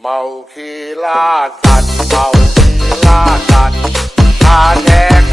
เมาคีล่าสัตว์เมาคีล่าสัตว์ตาแดง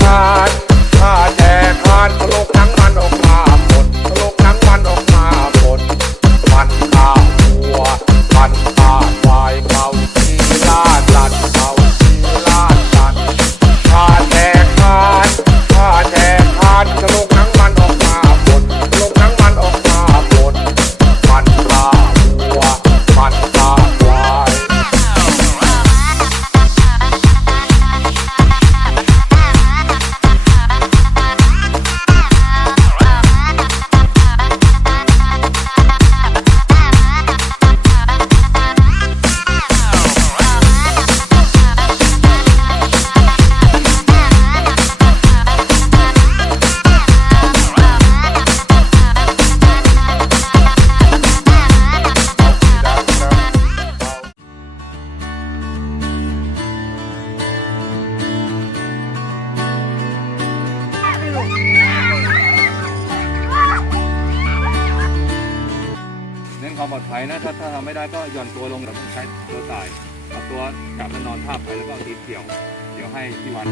เน้นความปลอดภัยนะ ถ้าถ้าทำไม่ได้ก็หย่อนตัวลงเราต้องใช้ตัวตายเอาตัวกลับมานอนทับไปแล้วก็เอาทีเดี่ยว เดี๋ยวให้พี่วัน